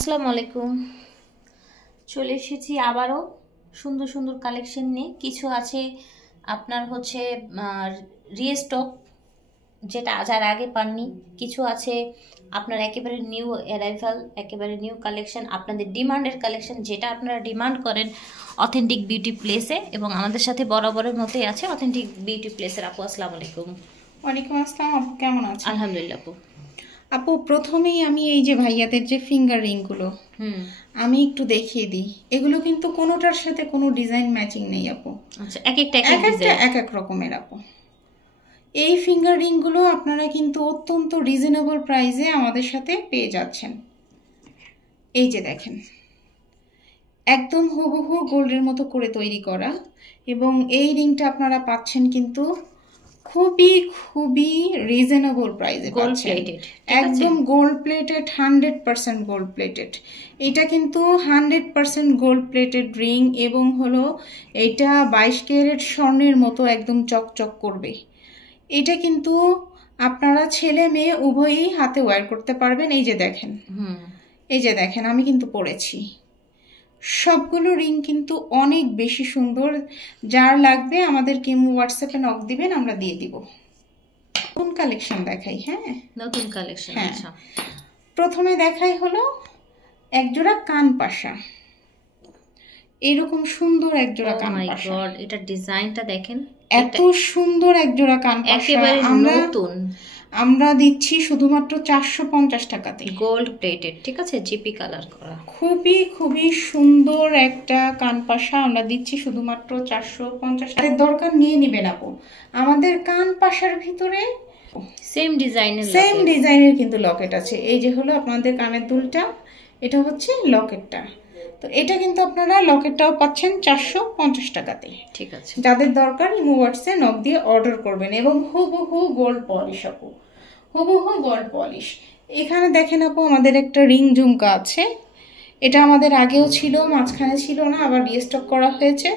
আসসালামু আলাইকুম। চলে এসেছি আবারও সুন্দর সুন্দর কালেকশন নিয়ে। কিছু আছে আপনার হচ্ছে রিস্টক, যেটা যার আগে পাননি। কিছু আছে আপনার একেবারে নিউ অ্যারাইভাল, একেবারে নিউ কালেকশন, আপনাদের ডিমান্ডের কালেকশন, যেটা আপনারা ডিমান্ড করেন অথেন্টিক বিউটি প্লেসে। এবং আমাদের সাথে বরাবরের মতোই আছে অথেন্টিক বিউটি প্লেসের আপু। আসসালামু আলাইকুম। ওয়ালাইকুম আসসালাম আপু, কেমন আছেন? আলহামদুলিল্লাহ আপু। আপু প্রথমেই আমি এই যে ভাইয়াদের যে ফিঙ্গার রিংগুলো আমি একটু দেখিয়ে দিই। এগুলো কিন্তু কোনোটার সাথে কোনো ডিজাইন ম্যাচিং নেই আপু। আচ্ছা, এক একটা এক এক রকমের আপু। এই ফিঙ্গার রিংগুলো আপনারা কিন্তু অত্যন্ত রিজনেবল প্রাইসে আমাদের সাথে পেয়ে যাচ্ছেন। এই যে দেখেন, একদম হুবহু গোল্ডের মতো করে তৈরি করা, এবং এই রিংটা আপনারা পাচ্ছেন কিন্তু খুবই খুবই রিজনেবল প্রাইসে পাচ্ছেন। একদম গোল্ড প্লেটেড, 100% গোল্ড প্লেটেড। এটা কিন্তু 100% গোল্ড প্লেটেড রিং, এবং হলো এটা 22 ক্যারেট স্বর্ণের মতো একদম চকচক করবে। এটা কিন্তু আপনারা ছেলে মেয়ে উভয়ই হাতে ওয়্যার করতে পারবেন। এই যে দেখেন, আমি কিন্তু পরেছি। সবগুলো রিং কিন্তু অনেক বেশি সুন্দর। যার লাগবে আমাদেরকে হোয়াটসঅ্যাপে নক দিবেন, আমরা দিয়ে দিব। নতুন কালেকশন দেখাই। হ্যাঁ, নতুন কালেকশন। আচ্ছা, প্রথমে দেখাই হলো একজোড়া কান পাশা। এরকম সুন্দর একজোড়া কান পাশা। এটা ডিজাইনটা দেখেন, এত সুন্দর একজোড়া কান পাশা। একেবারে নতুন। আমরা দিচ্ছি শুধুমাত্র 450 টাকাতে, গোল্ড প্লেটেড। ঠিক আছে, জিপি কালার করা, খুবই খুবই সুন্দর একটা কান পাশা আমরা দিচ্ছি শুধুমাত্র 450 টাকা। দরকার নিয়ে নিবেন আপু। আমাদের কান পাশার ভিতরে সেম ডিজাইনের কিন্তু লকেট আছে। এই যে হলো আপনাদের কানের দুলটা, এটা হচ্ছে লকেটটা। তো এটা কিন্তু আপনারা লকেটটাও পাচ্ছেন 450 টাকাতে। ঠিক আছে, যাদের দরকার হোয়াটসঅ্যাপে নক দিয়ে অর্ডার করবেন। এবং হুবহু গোল্ড পলিশ আপু, হুবহু গোল্ড পলিশ। এখানে দেখেন আপু, আমাদের একটা রিং ঝুমকা আছে। এটা আমাদের আগেও ছিল, মাঝখানে ছিল না, আবার রিস্টক করা হয়েছে।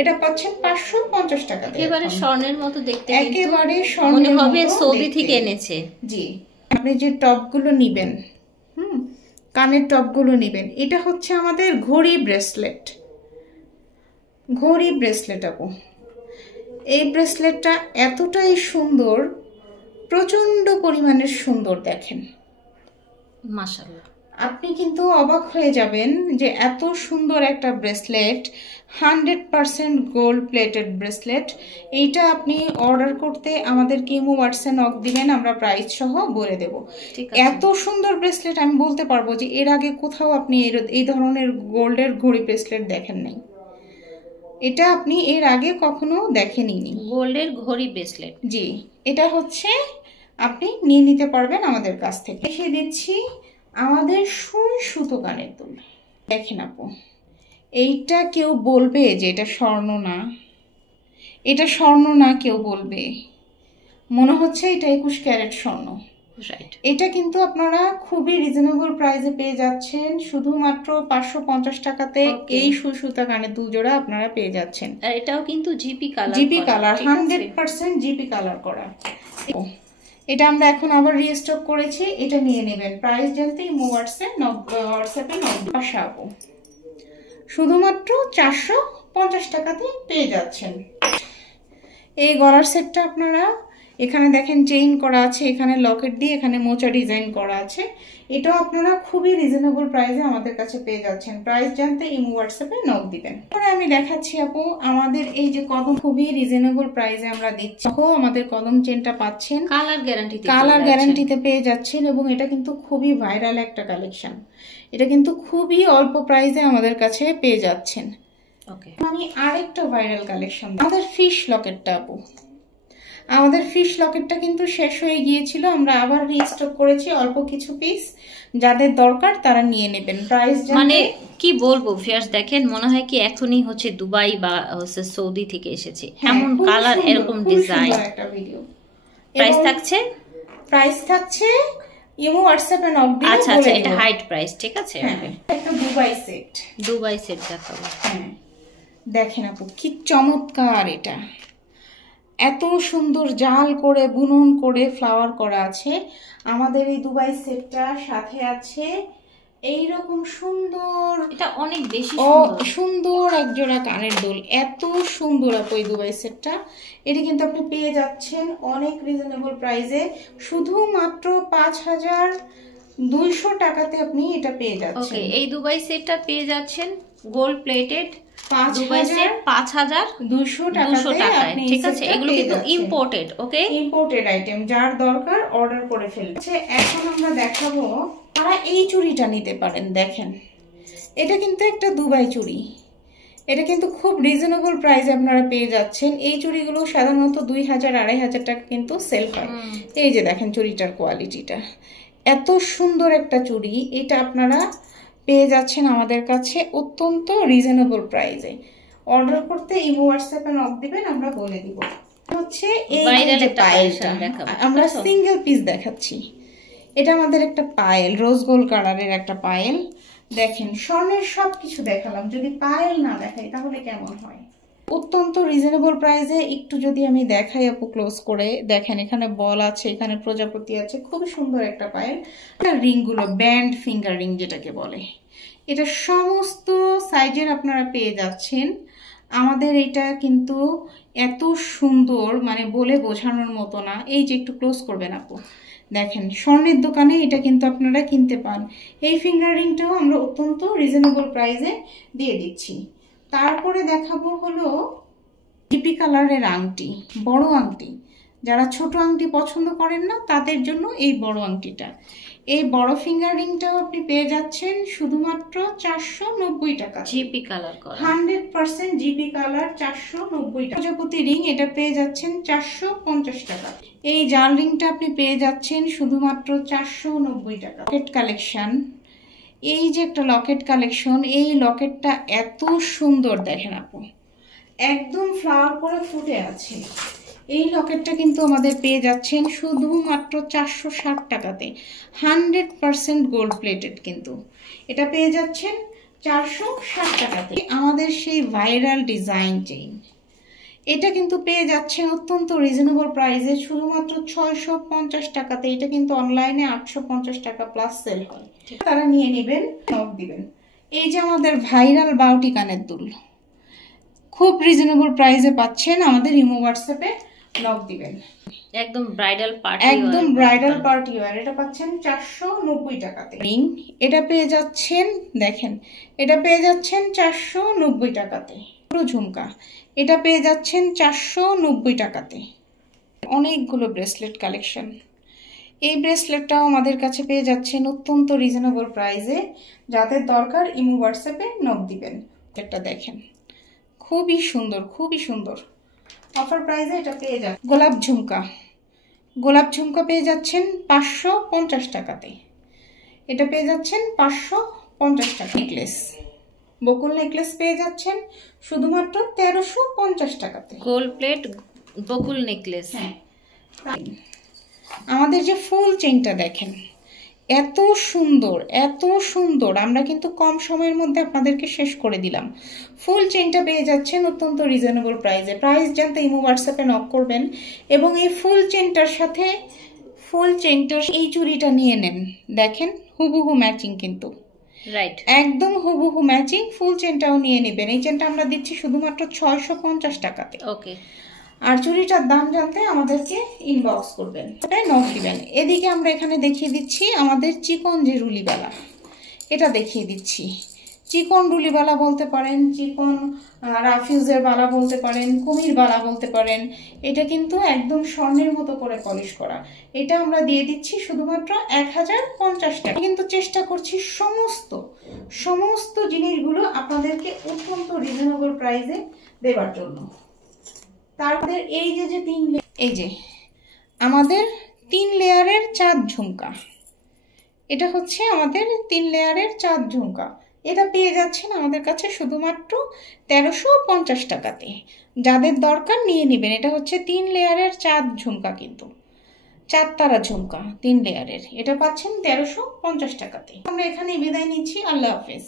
এটা পাচ্ছেন 550 টাকাতে। একেবারে স্বর্ণের মতো দেখতে, একেবারে স্বর্ণের মতো হবে, সৌদি থেকে এনেছে। জি, আপনি যে টপগুলো নিবেন, কানের টপগুলো নিবেন, এটা হচ্ছে আমাদের ঘড়ি ব্রেসলেট। ঘড়ি ব্রেসলেট আপু, এই ব্রেসলেটটা এতটাই সুন্দর, প্রচন্ড পরিমাণের সুন্দর। দেখেন, মাশাআল্লাহ, আপনি কিন্তু অবাক হয়ে যাবেন যে এত সুন্দর একটা ব্রেসলেট, 100% গোল্ড প্লেটেড ব্রেসলেট। এইটা আপনি অর্ডার করতে আমাদেরকে হোয়াটসঅ্যাপে নক দিবেন, আমরা প্রাইস সহ বলে দেব। এত সুন্দর ব্রেসলেট আমি বলতে পারবো যে এর আগে কোথাও আপনি এই ধরনের গোল্ডের ঘড়ি ব্রেসলেট দেখেন নাই। এটা আপনি এর আগে কখনো দেখেননি, গোল্ডের ঘড়ি ব্রেসলেট। জি, এটা হচ্ছে আপনি নিয়ে নিতে পারবেন আমাদের কাছ থেকে। দেখিয়ে দিচ্ছি আমাদের সুই সুতো কানের দুল। দেখেন আপু, এইটা কেউ বলবে যে এটা স্বর্ণ না, এটা স্বর্ণ না কেউ বলবে, মনে হচ্ছে এটা 21 ক্যারেট স্বর্ণ। এটা কিন্তু আপনারা খুবই রিজনেবল প্রাইসে পেয়ে যাচ্ছেন, শুধুমাত্র 550 টাকাতে। এই সুতা কানের দুল জোড়া আপনারা পেয়ে যাচ্ছেন। এটাও কিন্তু জিপি কালার, 100% জিপি কালার করা। এটা আমরা এখন আবার রিস্টক করেছি, এটা নিয়ে নেবেন। প্রাইস জানতে হোয়াটসঅ্যাপে পাঠাবো। শুধুমাত্র 450 টাকাতে পেয়ে যাচ্ছেন। এই গলার সেটটা আপনারা এখানে দেখেন চেইন করা আছে, এখানে লকেট দিয়ে এখানে মোচা ডিজাইন করা আছে। এটাও আপনারা খুবই রিজনেবল প্রাইসে আমাদের কাছে পেয়ে যাচ্ছেন। প্রাইস জানতে হোয়াটসঅ্যাপে নক দিবেন। পরে আমি দেখাচ্ছি আপু আমাদের এই যে কদম, খুবই রিজনেবল প্রাইসে আমরা দিচ্ছি। আমাদের কদম চেনটা পাচ্ছেন কালার গ্যারান্টিতে পেয়ে যাচ্ছেন, এবং এটা কিন্তু খুবই ভাইরাল একটা কালেকশন। এটা কিন্তু খুবই অল্প প্রাইসে আমাদের কাছে পেয়ে যাচ্ছেন। আমি আরেকটা ভাইরাল কালেকশন, আমাদের ফিশ লকেটটা আপু। আমাদের ফিশ লকেটটা কিন্তু শেষ হয়ে গিয়েছিল, আমরা আবার রিস্টক করেছি অল্প কিছু পিস। যাদের দরকার তারা নিয়ে নেবেন। প্রাইস মানে কি বলবো ফিয়ার্স, দেখেন মনে হয় কি এখনই হচ্ছে দুবাই বা হচ্ছে সৌদি থেকে এসেছে, এমন কালার, এরকম ডিজাইন। একটা ভিডিও। প্রাইস থাকছে হোয়াটসঅ্যাপে নক দিলে। আচ্ছা, এটা হাইট প্রাইস। ঠিক আছে, একটা দুবাই সেট দেখাবো। দেখেন আপু কি চমৎকার, এটা এত সুন্দর জাল করে বুনন করে ফ্লাওয়ার করা আছে। আমাদের এই দুবাই সেটটা সাথে আছে এইরকম সুন্দর, এটা অনেক বেশি সুন্দর এক জোড়া কানের দুল, এত সুন্দর আপু এই দুবাই সেটটা। এটা কিন্তু আপনি পেয়ে যাচ্ছেন অনেক রিজনেবল প্রাইসে, শুধুমাত্র 5200 টাকাতে আপনি এটা পেয়ে যাচ্ছেন। ওকে, এই দুবাই সেটটা পেয়ে যাচ্ছেন গোল্ড প্লেটেড দুবাই সেট 5200 টাকায়। ঠিক আছে, এগুলো কিন্তু ইম্পোর্টেড। ওকে, ইম্পোর্টেড আইটেম, যার দরকার অর্ডার করে ফেলছে। এখন আমরা দেখাবো তারা এই চুড়িটা নিতে পারেন। দেখেন, এটা কিন্তু একটা দুবাই চুড়ি, এটা কিন্তু খুব রিজনেবল প্রাইসে আপনারা পেয়ে যাচ্ছেন। এই চুড়িগুলো সাধারণত 2000-2500 টাকা কিন্তু সেল হয়। এই যে দেখেন চুড়িটার কোয়ালিটিটা, এত সুন্দর একটা চুড়ি, এটা আপনারা পেয়ে যাচ্ছেন আমাদের কাছে অত্যন্ত রিজনেবল প্রাইসে। অর্ডার করতে ইমো হোয়াটসঅ্যাপে নক দিবেন, আমরা বলে দিব। হচ্ছে এই যে পায়েলটা আমরা সিঙ্গেল পিস দেখাচ্ছি, এটা আমাদের একটা পায়েল, রোজ গোল্ড কালারের একটা পায়েল। দেখেন, স্বর্ণের সবকিছু দেখালাম, যদি পায়েল না দেখাই তাহলে কেমন হয়? অত্যন্ত রিজনেবল প্রাইসে একটু যদি আমি দেখাই আপু ক্লোজ করে, দেখেন এখানে বল আছে, এখানে প্রজাপতি আছে, খুব সুন্দর একটা পায়েল। রিংগুলো ব্যান্ড ফিঙ্গার রিং যেটাকে বলে, এটা সমস্ত সাইজের আপনারা পেয়ে যাচ্ছেন। আমাদের এটা কিন্তু এত সুন্দর, মানে বলে বোঝানোর মতো না। এই যে একটু ক্লোজ করবেন আপু, দেখেন স্বর্ণের দোকানে এটা কিন্তু আপনারা কিনতে পান। এই ফিঙ্গার রিংটাও আমরা অত্যন্ত রিজনেবল প্রাইসে দিয়ে দিচ্ছি। তারপরে দেখাবো হলো ডিপি কালারের আংটি, বড় আংটি। যারা ছোট আংটি পছন্দ করেন না তাদের জন্য এই বড় আংটিটা, এই বড় ফিঙ্গার রিংটাও আপনি পেয়ে যাচ্ছেন শুধুমাত্র 490 টাকা। জিপি কালার করা, 100% জিপি কালার, 490 টাকা। প্রজাপতি রিং এটা পেয়ে যাচ্ছেন 450 টাকা। এই জাল রিংটা আপনি পেয়ে যাচ্ছেন শুধুমাত্র 490 টাকা। লকেট কালেকশন, এই যে একটা লকেট কালেকশন, এই লকেটটা এত সুন্দর, দেখেন আপু একদম ফ্লাওয়ার করে ফুটে আছে। এই লকেটটা কিন্তু আমাদের পেয়ে যাচ্ছেন শুধুমাত্র 460 টাকাতে, 100% গোল্ড প্লেটেড কিন্তু এটা পেয়ে যাচ্ছেন 460 টাকাতে। আমাদের সেই ভাইরাল ডিজাইন চেইন, এটা কিন্তু পেয়ে যাচ্ছেন অত্যন্ত রিজনেবল প্রাইসে, শুধুমাত্র 650 টাকাতে। এটা কিন্তু অনলাইনে 850 টাকা প্লাস সেল হয়, তারা নিয়ে নেবেন, নক দিবেন। এই যে আমাদের ভাইরাল বাউটি কানের দুল, খুব রিজনেবল প্রাইসে পাচ্ছেন, আমাদের ইমো হোয়াটসঅ্যাপে নক দিবেন। একদম ব্রাইডাল পার্টি, একদম ব্রাইডাল পার্টি ওয়্যার, এটা পাচ্ছেন 490 টাকাতে। রিং এটা পেয়ে যাচ্ছেন, দেখেন এটা পেয়ে যাচ্ছেন 490 টাকাতে। পুরো ঝুমকা এটা পেয়ে যাচ্ছেন 490 টাকাতে। অনেকগুলো ব্রেসলেট কালেকশন, এই ব্রেসলেটটাও আমাদের কাছে পেয়ে যাচ্ছেন অত্যন্ত রিজনেবল প্রাইসে। যাদের দরকার ইমো হোয়াটসঅ্যাপে নক দিবেন। এটা দেখেন খুবই সুন্দর, খুবই সুন্দর, অফার প্রাইসে এটা পেয়ে যাচ্ছে। গোলাপ ঝুমকা, গোলাপ ঝুমকা পেয়ে যাচ্ছেন 550 টাকাতে, এটা পেয়ে যাচ্ছেন 550 টাকা। নেকলেস, বকুল নেকলেস পেয়ে যাচ্ছেন শুধুমাত্র 1350 টাকাতে। গোল্ড প্লেট বকুল নেকলেস। হ্যাঁ, আমাদের যে ফুল চেইনটা দেখেন এত সুন্দর, এত সুন্দর, আমরা কিন্তু কম সময়ের মধ্যে আপনাদেরকে শেষ করে দিলাম। ফুল চেইনটা পেয়ে যাচ্ছেন অত্যন্ত রিজনেবল প্রাইসে। প্রাইস জানতে ইমো হোয়াটসঅ্যাপে নক করবেন এবং এই ফুল চেইনটার সাথে ফুল চেইনটার এই চুড়িটা নিয়ে নেন। দেখেন হুবহু ম্যাচিং কিন্তু, রাইট, একদম হুবহু ম্যাচিং। ফুল চেইনটাও নিয়ে নেবেন। এই চেইনটা আমরা দিচ্ছি শুধুমাত্র 650 টাকাতে। ওকে, আর চুড়িটার দাম জানতে আমাদেরকে ইনবক্স করবেন, নক দিবেন। এদিকে আমরা এখানে দেখিয়ে দিচ্ছি আমাদের চিকন যে রুলিবালা, এটা দেখিয়ে দিচ্ছি। চিকন রুলিবালা বলতে পারেন, চিকন রাফিউজের বালা বলতে পারেন, কুমির বালা বলতে পারেন। এটা কিন্তু একদম স্বর্ণের মতো করে পলিশ করা। এটা আমরা দিয়ে দিচ্ছি শুধুমাত্র 1050 টাকা। কিন্তু চেষ্টা করছি সমস্ত জিনিসগুলো আপনাদেরকে অত্যন্ত রিজনেবল প্রাইসে দেওয়ার জন্য। তারপরে এই যে এই যে আমাদের 3 লেয়ারের চাঁদ ঝুমকা, এটা হচ্ছে আমাদের 3 লেয়ারের চাঁদ ঝুমকা। এটা পেয়ে যাচ্ছেন আমাদের কাছে শুধুমাত্র 1350 টাকাতে। যাদের দরকার নিয়ে নেবেন। এটা হচ্ছে 3 লেয়ারের চাঁদ ঝুমকা, কিন্তু চাঁদ তারা ঝুমকা 3 লেয়ারের। এটা পাচ্ছেন 1350 টাকাতে। আমরা এখানে বিদায় নিচ্ছি। আল্লাহ হাফেজ।